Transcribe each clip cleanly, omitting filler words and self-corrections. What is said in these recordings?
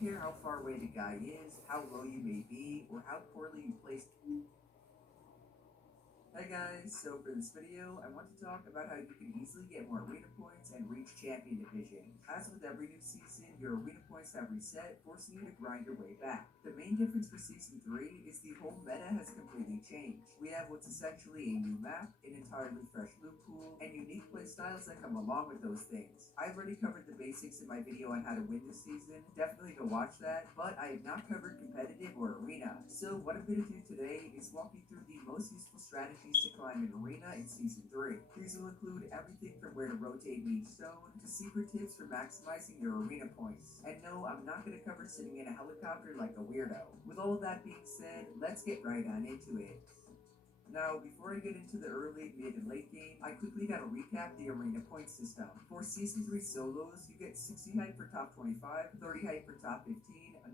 care how far away the guy is, how low you may be, or how poorly you placed. Hey guys, so for this video, I want to talk about how you can easily get more arena points and reach champion division. As with every new season, your arena points have reset, forcing you to grind your way back. The main difference for season 3 is the whole meta has completely changed. We have what's essentially a new map, an entirely fresh loot pool, and unique playstyles that come along with those things. I've already covered the basics in my video on how to win this season, definitely go watch that, but I have not covered competitive or arena. So what I'm going to do today is walk you through the most useful strategies to climb an arena in Season 3. These will include everything from where to rotate each zone to secret tips for maximizing your arena points. And no, I'm not going to cover sitting in a helicopter like a weirdo. With all of that being said, let's get right on into it. Now, before I get into the early, mid, and late game, I quickly gotta recap the arena point system. For Season 3 solos, you get 60 hype for top 25, 30 hype for top 15,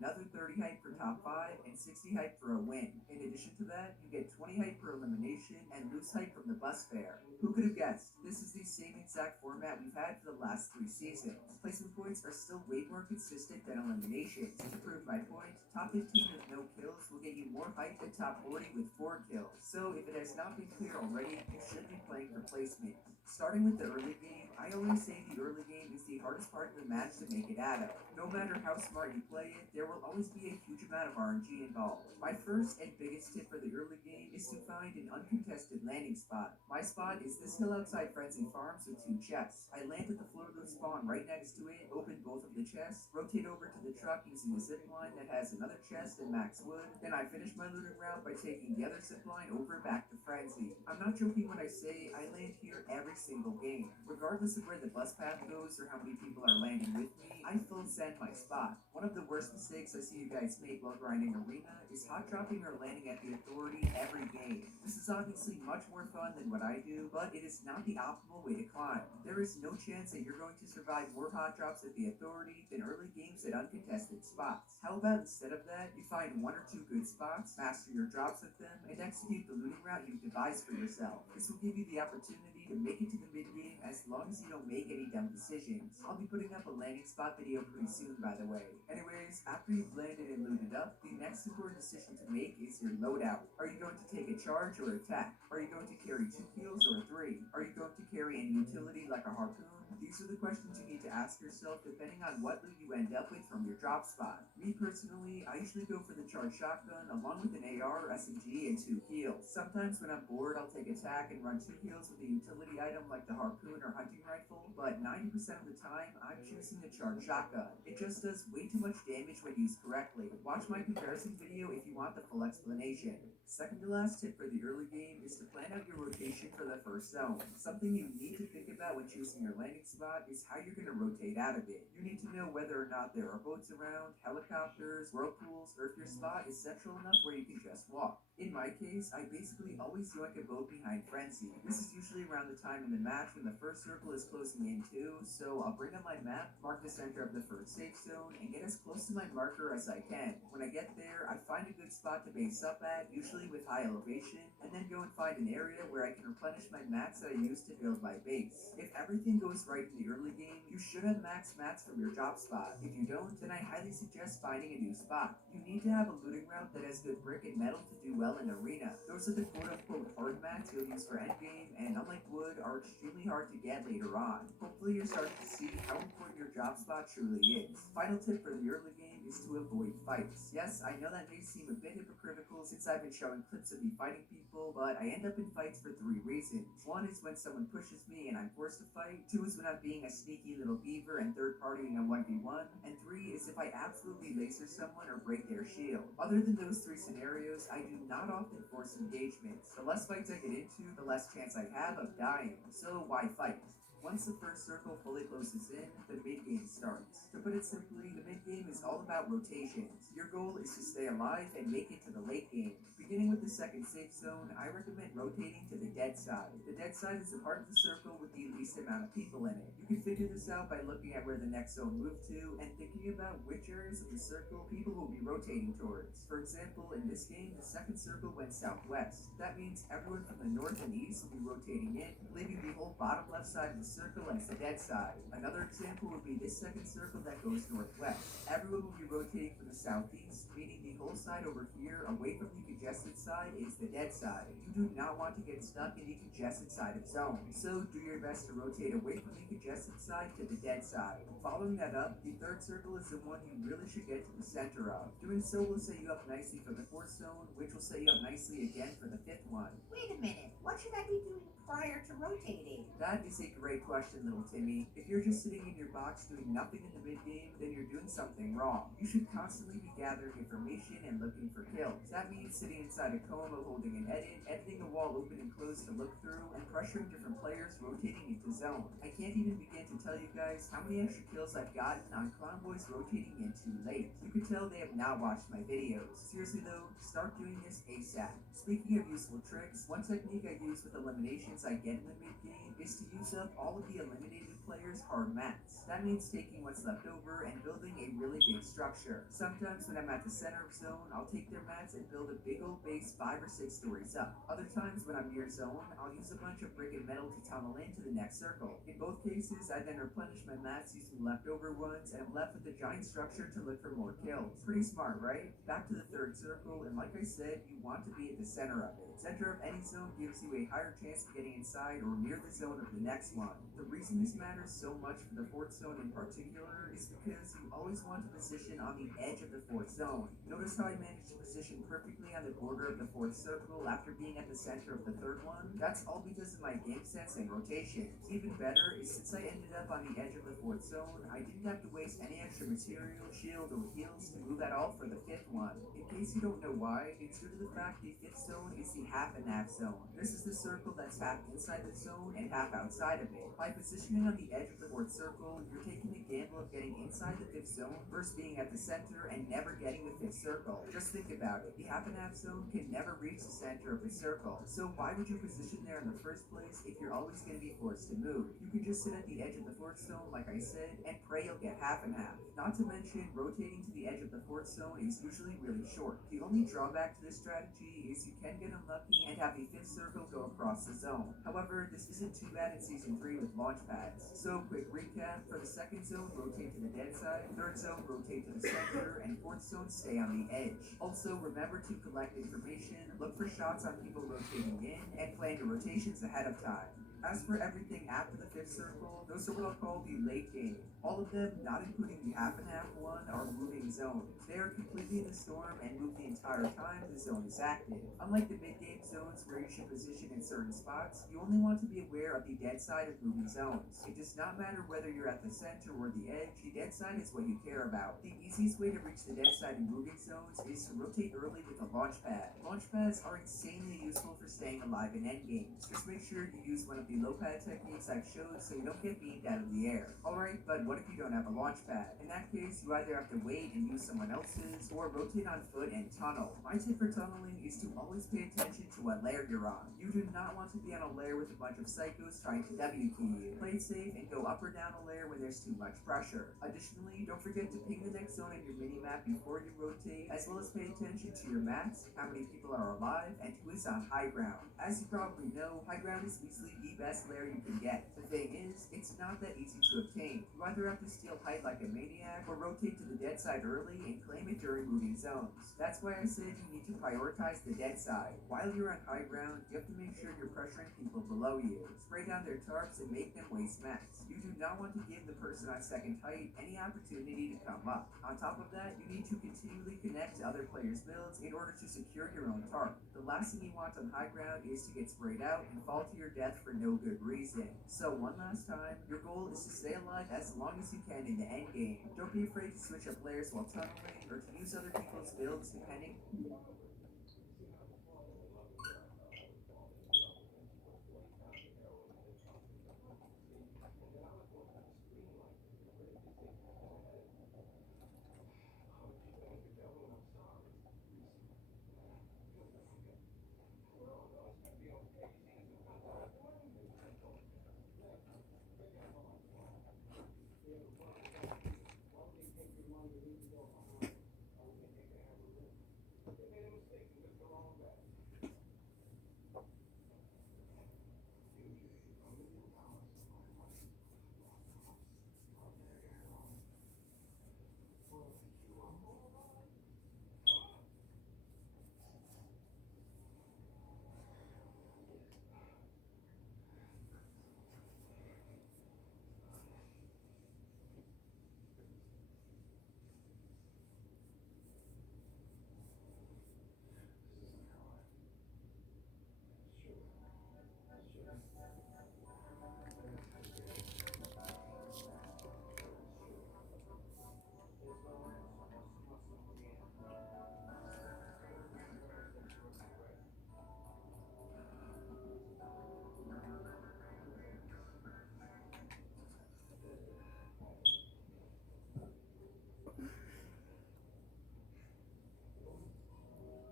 another 30 hype for top 5, and 60 hype for a win. In addition to that, you get 20 hype for elimination and loose hype from the bus fare. Who could have guessed? This is the same exact format we've had for the last 3 seasons. Placement points are still way more consistent than eliminations. To prove my point, top 15 with no kills will get you more hype than top 40 with 4 kills. So if it has not been clear already, you should be playing for placement. Starting with the early game, I always say the early game is the hardest part of the match to make it out of. No matter how smart you play it, there will always be a huge amount of RNG involved. My first and biggest tip for the early game is to find an uncontested landing spot. My spot is this hill outside Frenzy Farms with 2 chests. I land at the floor loot spawn right next to it, open both of the chests, rotate over to the truck using a zip line that has another chest and max wood, then I finish my looting route by taking the other zip line over back to Frenzy. I'm not joking when I say I land here every single game. Regardless of where the bus path goes or how many people are landing with me, I full send my spot. One of the worst mistakes I see you guys make while grinding arena is hot dropping or landing at the authority every game. This is obviously much more fun than what I do, but it is not the optimal way to climb. There is no chance that you're going to survive more hot drops at the authority than early games at uncontested spots. How about instead of that, you find 1 or 2 good spots, master your drops with them, and execute the looting route you've devised for yourself. This will give you the opportunity to make it to the mid game as long as you don't make any dumb decisions. I'll be putting up a landing spot video pretty soon, by the way. Anyways, after you've landed and looted up, the next important decision to make is your loadout. Are you going to take a charge or attack? Are you going to carry 2 heals or 3? Are you going to carry any utility like a harpoon? These are the questions you need to ask yourself depending on what loot you end up with from your drop spot. Me personally, I usually go for the charged shotgun along with an AR, SMG, and 2 heals. Sometimes when I'm bored, I'll take attack and run 2 heals with a utility item like the harpoon or hunting rifle, but 90% of the time, I'm choosing the charged shotgun. It just does way too much damage when used correctly. Watch my comparison video if you want the full explanation. Second to last tip for the early game is to plan out your rotation for the first zone. Something you need to think about when choosing your landing spot is how you're going to rotate out of it. You need to know whether or not there are boats around, helicopters, whirlpools, or if your spot is central enough where you can just walk. In my case, I basically always yoink a boat behind Frenzy. This is usually around the time in the match when the first circle is closing in too, so I'll bring up my map, mark the center of the first safe zone, and get as close to my marker as I can. When I get there, I find a good spot to base up at, usually with high elevation, and then go and find an area where I can replenish my mats that I used to build my base. If everything goes right in the early game, you should have max mats from your drop spot. If you don't, then I highly suggest finding a new spot. You need to have a looting route that has good brick and metal to do well in arena. Those are the quote-unquote hard mats you'll use for endgame, and unlike wood, are extremely hard to get later on. Hopefully you're starting to see how important your drop spot truly is. Final tip for the early game is to avoid fights. Yes, I know that may seem a bit hypocritical since I've been showing clips of me fighting people, but I end up in fights for 3 reasons. 1 is when someone pushes me and I'm forced to fight, 2 is when I'm being a sneaky little beaver and third partying a 1v1, and 3 is if I absolutely laser someone or break their shield. Other than those 3 scenarios, I do not often force engagements. The less fights I get into, the less chance I have of dying. So why fight? Once the first circle fully closes in, the mid-game starts. To put it simply, the mid-game is all about rotations. Your goal is to stay alive and make it to the late game. Beginning with the second safe zone, I recommend rotating to the dead side. The dead side is the part of the circle with the least amount of people in it. You can figure this out by looking at where the next zone moved to and thinking about which areas of the circle people will be rotating towards. For example, in this game, the second circle went southwest. That means everyone from the north and east will be rotating in, leaving the whole bottom left side of the circle as the dead side. Another example would be this second circle that goes northwest. Everyone will be rotating from the southeast, meaning the whole side over here, away from the congested side, is the dead side. You do not want to get stuck in the congested side of zone, so do your best to rotate away from the congested side to the dead side. Following that up, the third circle is the one you really should get to the center of. Doing so will set you up nicely for the fourth zone, which will set you up nicely again for the fifth one. Wait a minute, what should I be doing prior to rotating? That is a great question, little Timmy. If you're just sitting in your box doing nothing in the mid-game, then you're doing something wrong. You should constantly be gathering information and looking for kills. That means sitting inside a coma holding an edit, editing the wall open and closed to look through, and pressuring different players rotating into zone. I can't even begin to tell you guys how many extra kills I've gotten on convoys rotating in too late. You can tell they have not watched my videos. Seriously though, start doing this ASAP. Speaking of useful tricks, one technique I use with eliminations I get in the mid-game is to use up all of the eliminated players' hard mats. That means taking what's left over and building a really big structure. Sometimes when I'm at the center of zone, I'll take their mats and build a big old base 5 or 6 stories up. Other times when I'm near zone, I'll use a bunch of brick and metal to tunnel into the next circle. In both cases, I then replenish my mats using leftover ones, and I'm left with a giant structure to look for more kills. Pretty smart, right? Back to the third circle, and like I said, you want to be at the center of it. Center of any zone gives you a higher chance of getting inside or near the zone of the next one. The reason this matters so much for the fourth zone in particular is because you always want to position on the edge of the fourth zone. Notice how I managed to position perfectly on the border of the fourth circle after being at the center of the third one? That's all because of my game sense and rotation. Even better is since I ended up on the edge of the fourth zone, I didn't have to waste any extra material, shield, or heals to move at all for the fifth one. In case you don't know why, it's due to the fact the fifth zone is the half and half zone. This is the circle that's half inside the zone and half outside of it. By positioning on the edge of the fourth circle, you're taking the gamble of getting inside the fifth zone versus being at the center and never getting the fifth circle. Just think about it. The half and half zone can never reach the center of the circle. So why would you position there in the first place if you're always going to be forced to move? You can just sit at the edge of the fourth zone, like I said, and pray you'll get half and half. Not to mention, rotating to the edge of the fourth zone is usually really short. The only drawback to this strategy is you can get unlucky and have the fifth circle go across the zone. However, this isn't too bad in Season 3 with launch pads. So, quick recap, for the second zone, rotate to the dead side, third zone, rotate to the center, and fourth zone, stay on the edge. Also, remember to collect information, look for shots on people rotating in, and plan your rotations ahead of time. As for everything after the fifth circle, those are what I'll call the late game. All of them, not including the half and half one, are moving zones. They are completely in the storm and move the entire time the zone is active. Unlike the mid-game zones where you should position in certain spots, you only want to be aware of the dead side of moving zones. It does not matter whether you're at the center or the edge, the dead side is what you care about. The easiest way to reach the dead side in moving zones is to rotate early with a launch pad. Launch pads are insanely useful for staying alive in endgames. Just make sure you use one of the low pad techniques I've showed so you don't get beamed out of the air. Alright, but what if you don't have a launch pad? In that case, you either have to wait and use someone else's, or rotate on foot and tunnel. My tip for tunneling is to always pay attention to what layer you're on. You do not want to be on a layer with a bunch of psychos trying to W key you. Play it safe and go up or down a layer when there's too much pressure. Additionally, don't forget to ping the next zone in your minimap before you rotate, as well as pay attention to your mats, how many people are alive, and who is on high ground. As you probably know, high ground is easily the best layer you can get. The thing is, it's not that easy to obtain. You either have to steal height like a maniac, or rotate to the dead side early and claim it during moving zones. That's why I said you need to prioritize the dead side. While you're on high ground, you have to make sure you're pressuring people below you. Spray down their tarps and make them waste mats. You do not want to give the person on second height any opportunity to come up. On top of that, you need to continually connect to other players' builds in order to secure your own tarp. The last thing you want on high ground is to get sprayed out and fall to your death for no good reason. So one last time, your goal is to stay alive as long as you can in the end game. Don't be afraid to switch up layers while tunneling or to use other people's builds depending.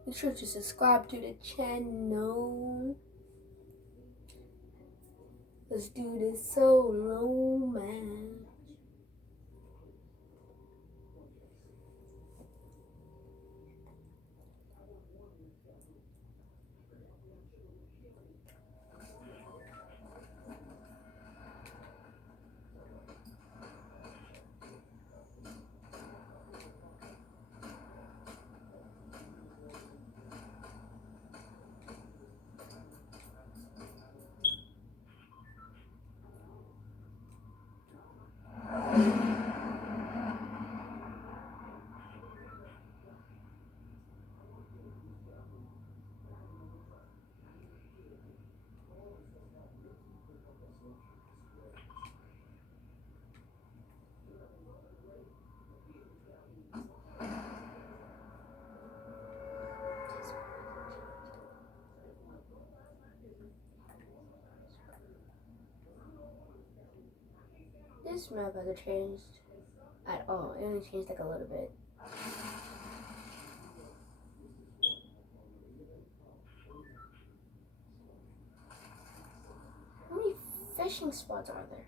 Make sure to subscribe to the channel. Let's do this solo match. This map hasn't changed at all. It only changed like a little bit. How many fishing spots are there?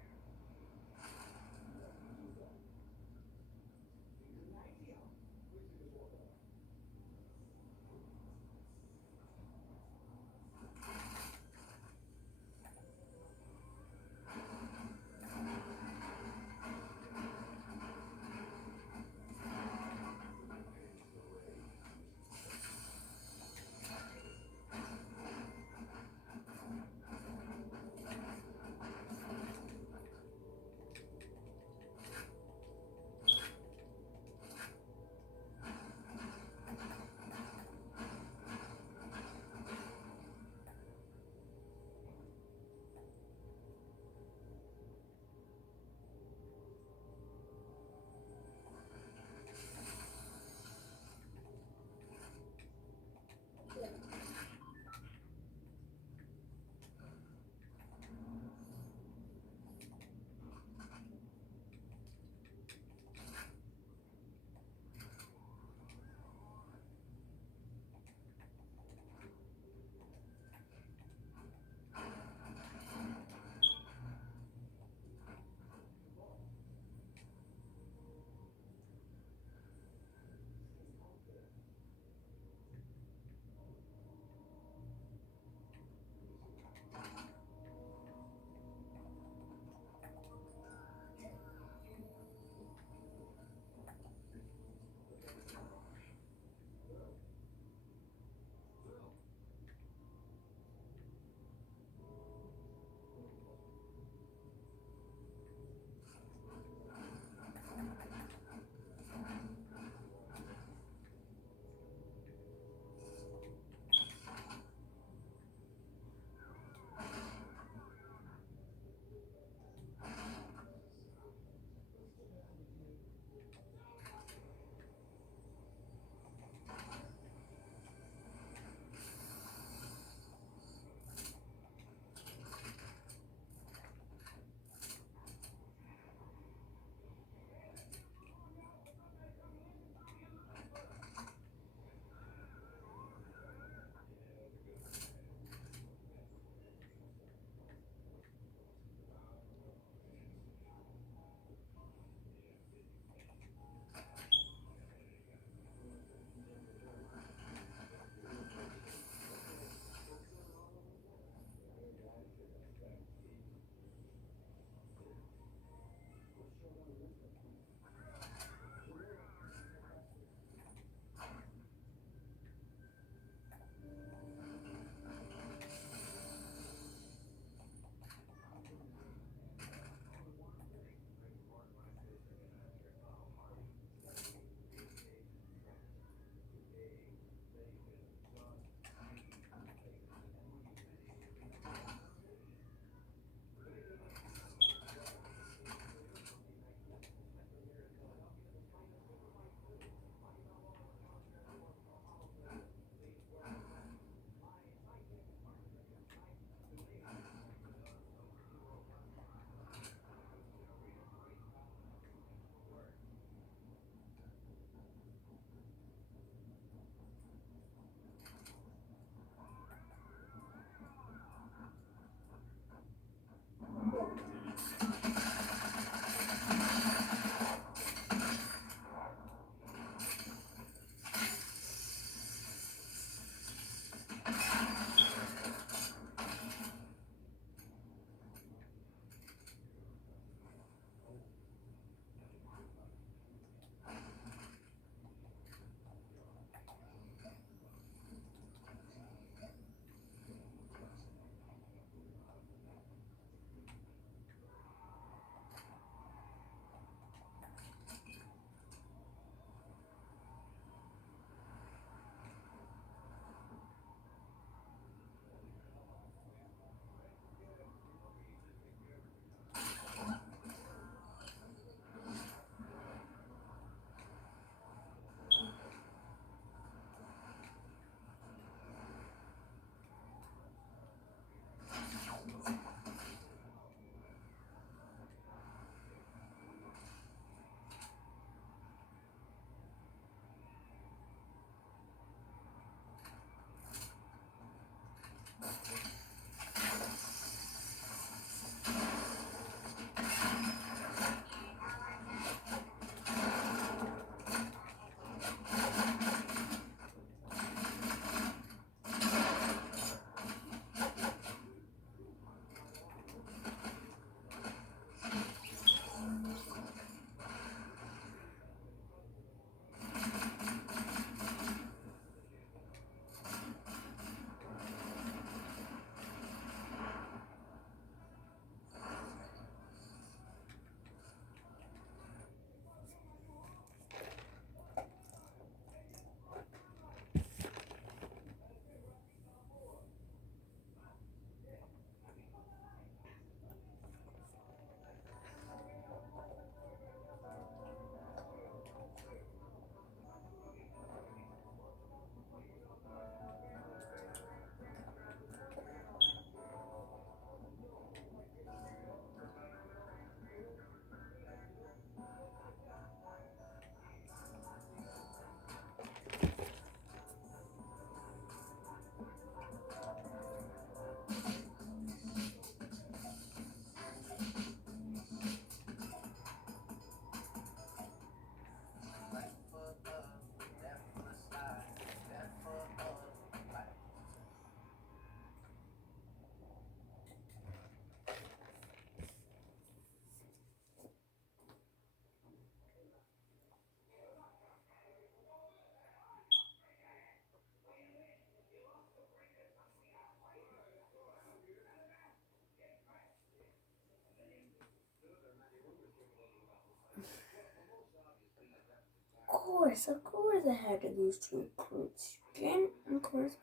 Of course I had to lose 2 points. Again, of course.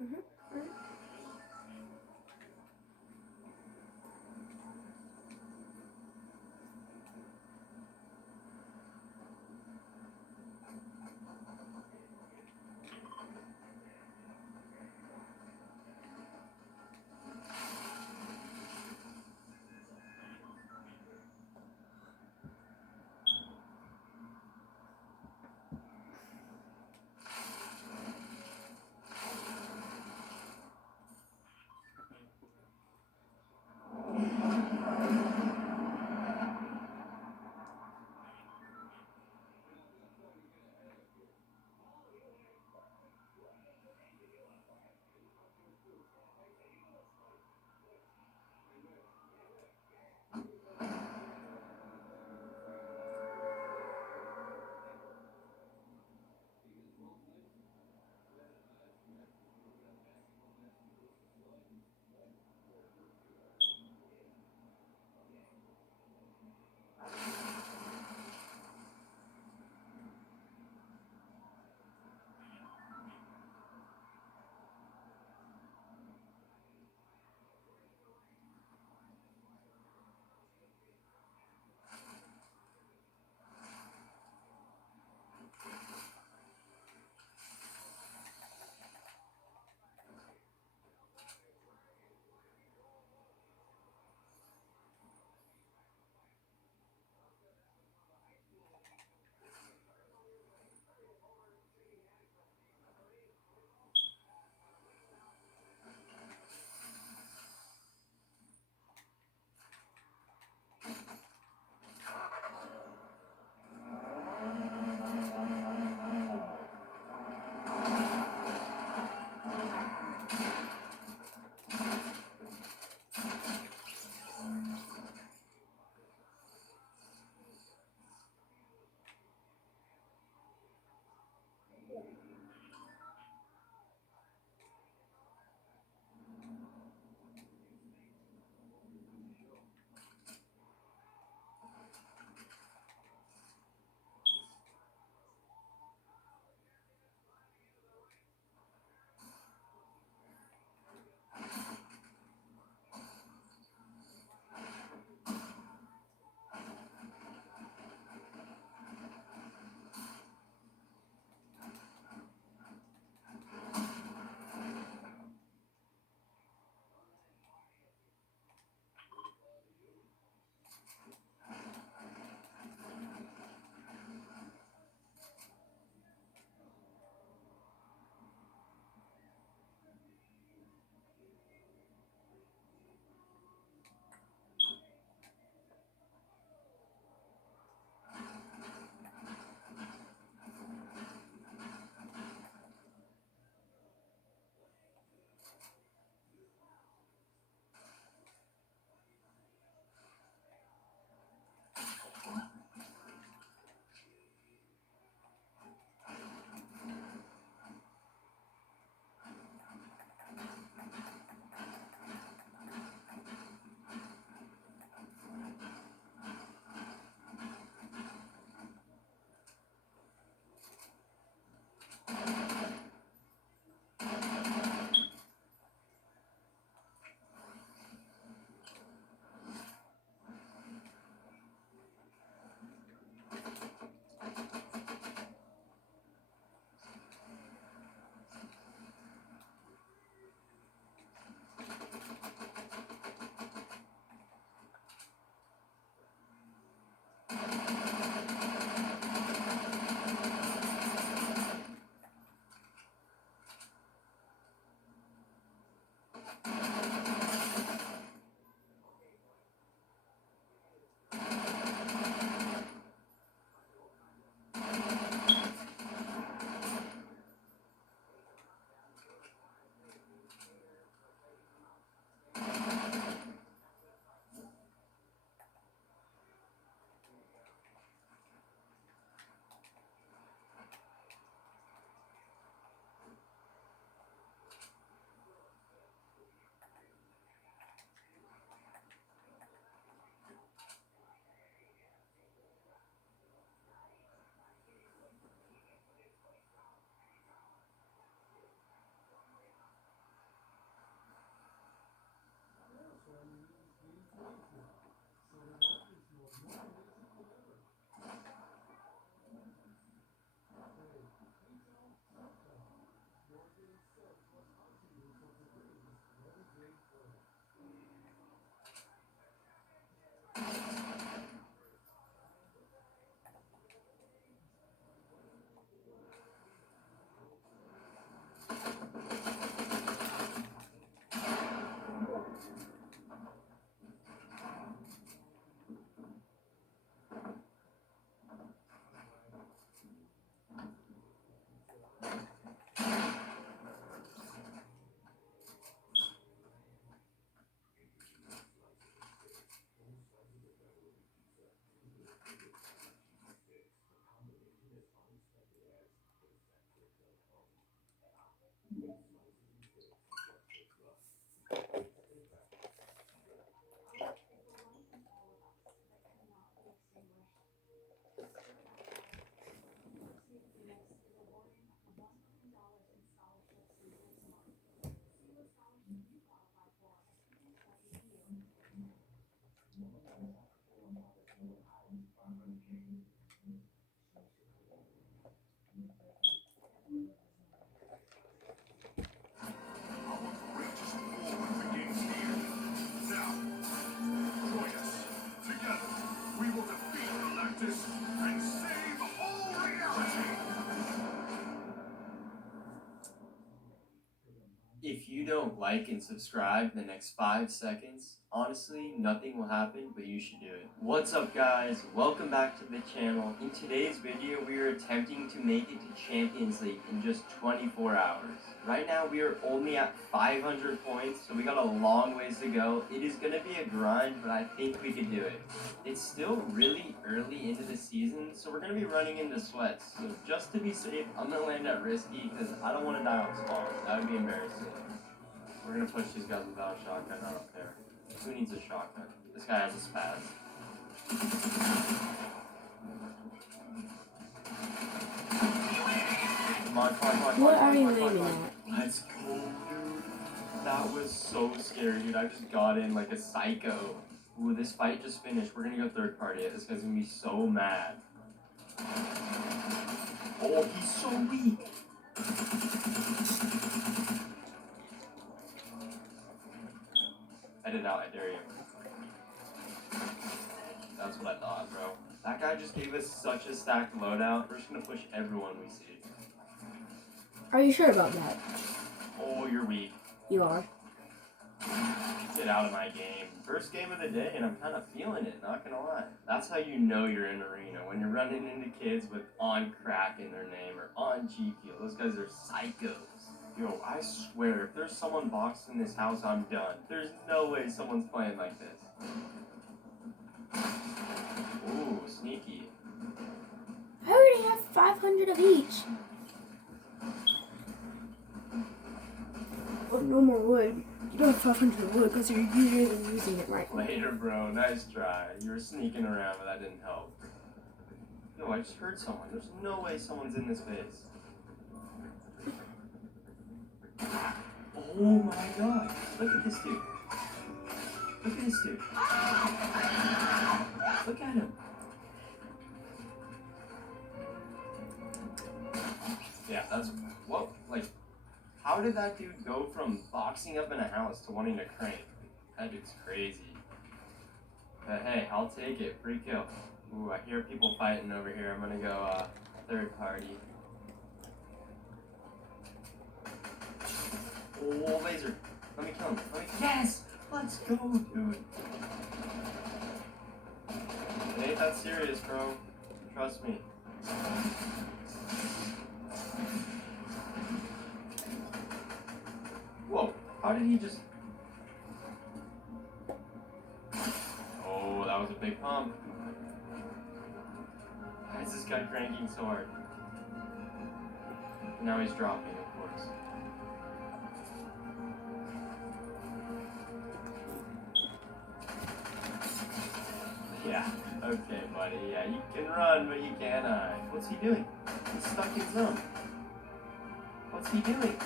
If you don't like and subscribe in the next 5 seconds, honestly, nothing will happen, but you should do it. What's up, guys? Welcome back to the channel. In today's video, we are attempting to make it to Champions League in just 24 hours. Right now, we are only at 500 points, so we got a long ways to go. It is going to be a grind, but I think we can do it. It's still really early into the season, so we're going to be running into sweats. So just to be safe, I'm going to land at risky because I don't want to die on spawn. That would be embarrassing. We're going to push these guys without a shotgun. I don't care. Who needs a shotgun? This guy has a spaz. Come on, come on, come on. What are you aiming at? Let's go, dude. That was so scary, dude. I just got in like a psycho. Ooh, this fight just finished. We're gonna go third party. This guy's gonna be so mad. Oh, he's so weak. Edit out, I dare you. That's what I thought, bro. That guy just gave us such a stacked loadout. We're just gonna push everyone we see. Are you sure about that? Oh, you're weak. You are. Get out of my game. First game of the day, and I'm kind of feeling it, not gonna lie. That's how you know you're in arena, when you're running into kids with on crack in their name or on G Fuel. Those guys are psychos. Yo, I swear, if there's someone boxed in this house, I'm done. There's no way someone's playing like this. Ooh, sneaky. I already have 500 of each. Oh, no more wood. You don't have 500 wood because you're using it right. Later, bro. Nice try. You were sneaking around, but that didn't help. Yo, I just heard someone. There's no way someone's in this base. Oh my god. Look at this dude. Look at this dude. Look at him. Yeah, that's... What? Like... How did that dude go from boxing up in a house to wanting to crank? That dude's crazy. But hey, I'll take it. Free kill. Ooh, I hear people fighting over here. I'm gonna go third party. Oh, laser. Let me kill him. Yes! Let's go, dude. It ain't that serious, bro. Trust me. Whoa, how did he just... Oh, that was a big pump. Why is this guy cranking so hard? Now he's dropping, of course. Yeah, okay, buddy. Yeah, you can run, but you can't hide. What's he doing? He's stuck in zone. What's he doing?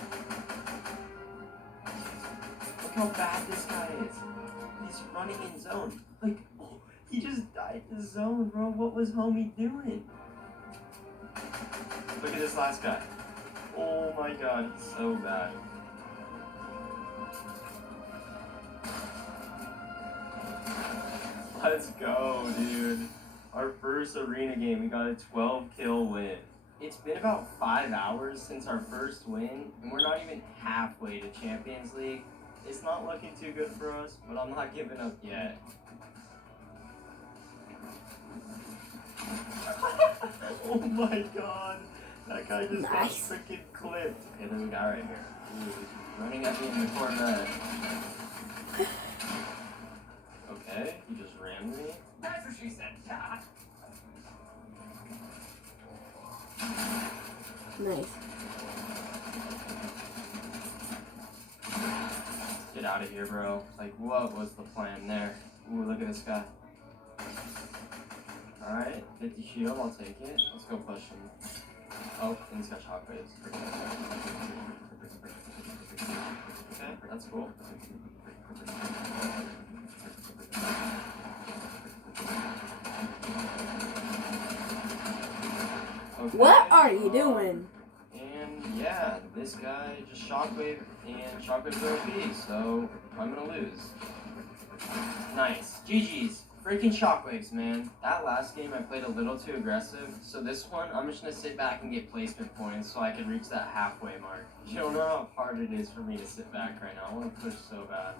Look how bad this guy is. He's running in zone. Like, oh, he just died to zone, bro. What was homie doing? Look at this last guy. Oh my god, he's so bad. Let's go, dude. Our first arena game, we got a 12 kill win. It's been about 5 hours since our first win, and we're not even halfway to Champions League. It's not looking too good for us, but I'm not giving up yet. Oh my god. That guy just got freaking clipped. Okay, there's a guy right here. Ooh, running at me in the corner. Okay, he just rammed me. That's what she said. Nice. Get out of here, bro. Like, what was the plan there? Ooh, look at this guy. Alright, 50 shield, I'll take it. Let's go push him. Oh, and he's got shockwaves. Okay, that's cool. Okay. What are you doing? And yeah, this guy just shockwave and shockwave OP, so I'm gonna lose. Nice. GG's. Freaking shockwaves, man. That last game I played a little too aggressive, so this one I'm just gonna sit back and get placement points so I can reach that halfway mark. You don't know how hard it is for me to sit back right now. I want to push so bad.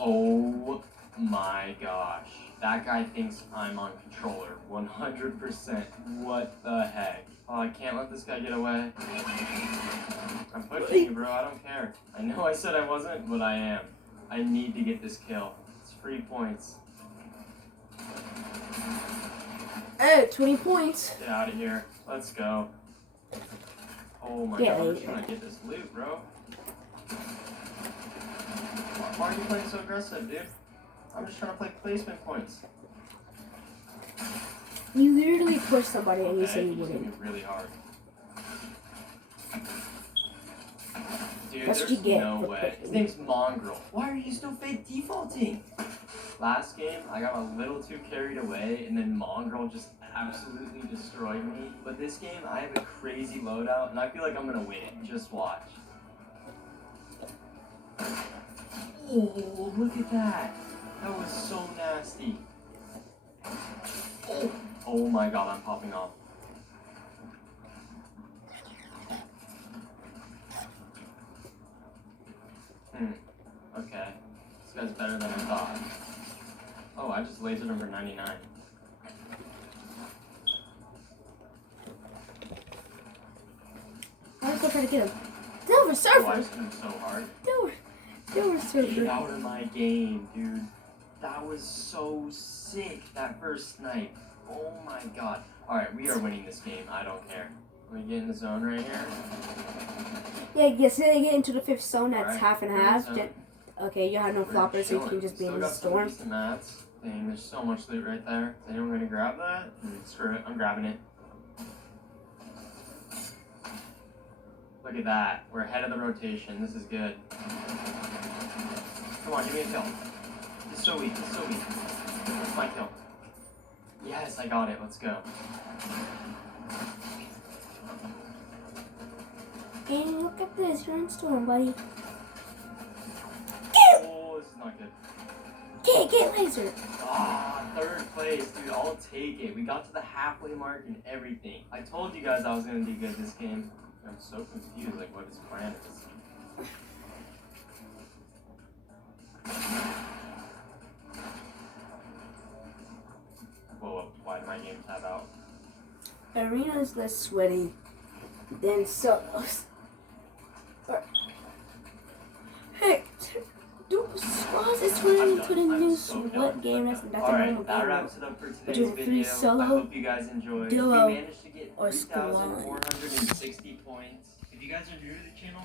Oh my gosh. That guy thinks I'm on controller. 100%. What the heck? Oh, I can't let this guy get away. I'm pushing you, bro. I don't care. I know I said I wasn't, but I am. I need to get this kill. It's free points. Hey, 20 points. Get out of here. Let's go. Oh my Yeah, god, I'm just trying to get this loot, bro. Why are you playing so aggressive, dude? I'm just trying to play placement points. You literally pushed somebody and you Okay, said you he's wouldn't. gonna be really hard. Dude, That's what there's you get no for way. His pushing. name's Mongrel. Why are you still fake defaulting? Last game, I got a little too carried away, and then Mongrel just absolutely destroyed me. But this game, I have a crazy loadout, and I feel like I'm gonna win it. Just watch. Oh, look at that. That was so nasty. Oh my god, I'm popping off. Okay. This guy's better than I thought. Oh, I just lasered him for 99. I'm gonna try to get him. Silver Oh, I Surfer! just hit him so hard. Silver Get Surfer. out of my game, dude. That was so sick, that first snipe. Oh my god. Alright, we are winning this game. I don't care. Let me get in the zone right here. Yeah, yes, they get into the fifth zone that's Alright, half and we're in half. zone. Then, okay, you have no We're floppers, so you chilling. can just be Still in the got some storm. decent mats. Dang, there's so much loot right there. Is anyone gonna grab that? Screw it, I'm grabbing it. Look at that. We're ahead of the rotation. This is good. Come on, give me a kill. He's so weak. He's so weak. That's my kill. Yes, I got it. Let's go. And look at this, you're in storm, buddy. Oh, this is not good. Get laser. Ah, third place, dude. I'll take it. We got to the halfway mark and everything. I told you guys I was gonna do good this game. I'm so confused, like what his plan is. Whoa, why did my game tab out? Arena's less sweaty than solos. Hey, dude, Squaws is turning into the new sweat game. That's a normal Alright, that game. wraps it up for today's Between free video. solo, I hope you guys enjoyed. duo, We managed to get or squad. 3,460 points. If you guys are new to the channel,